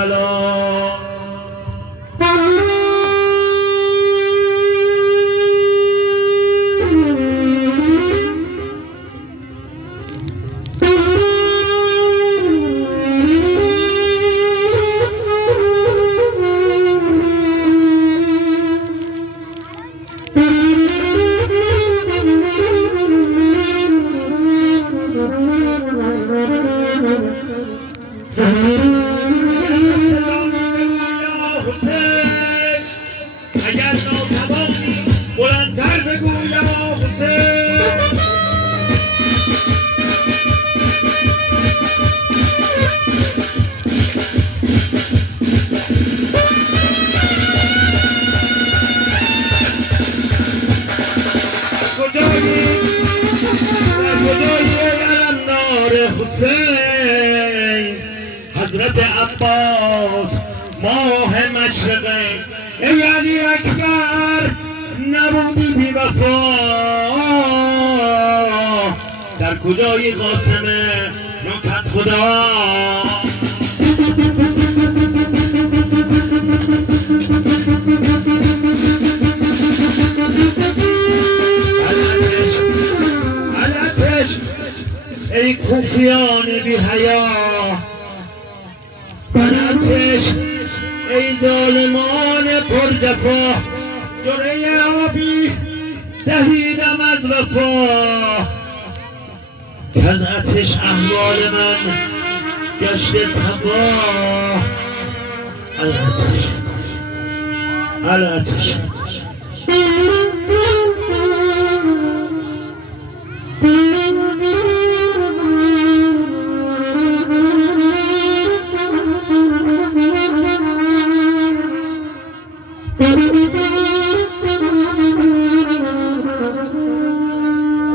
کربلا. اگر ناتوانی بلندتر بگو یا حسین. کجایی علمدار حسین؟ حضرت عباس ماه مشرقه. ای علی اکبر نبودی بی وفا، در کجای قاسم نکت خدا؟ علتش ای کوفیان بی حیا، علتش ای ظالمان پر جفا، جرعه آبی دهیدم از وفا، که از آتش احوال من گشت تباه. علتش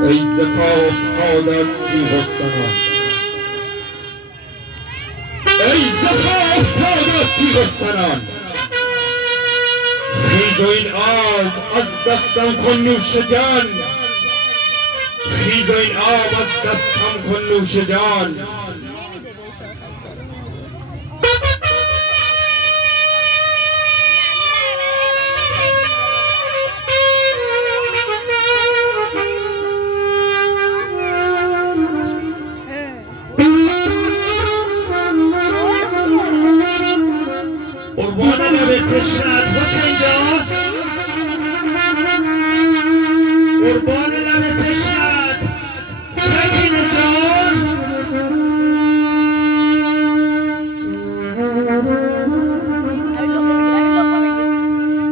ای زکا افتاد از تیغ سنان، ای زکا افتاد از تیغ سنان، خیز و این آب از دستم کن نوش جان، خیز و این آب از دستم کن نوش جان. قربان لب تشنت حسین جان، قربان لب تشنت سکینه جان.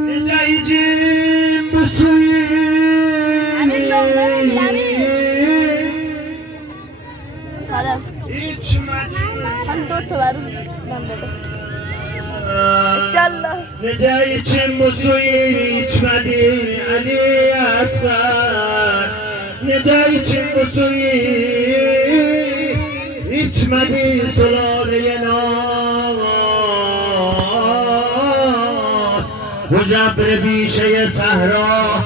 نجایجیم بسوی هیچ ندای چه مسوی هیچ مدی علی اکبر، ندای چه مسوی هیچ مدی سلاله ناز، و جبر بیشه صحرا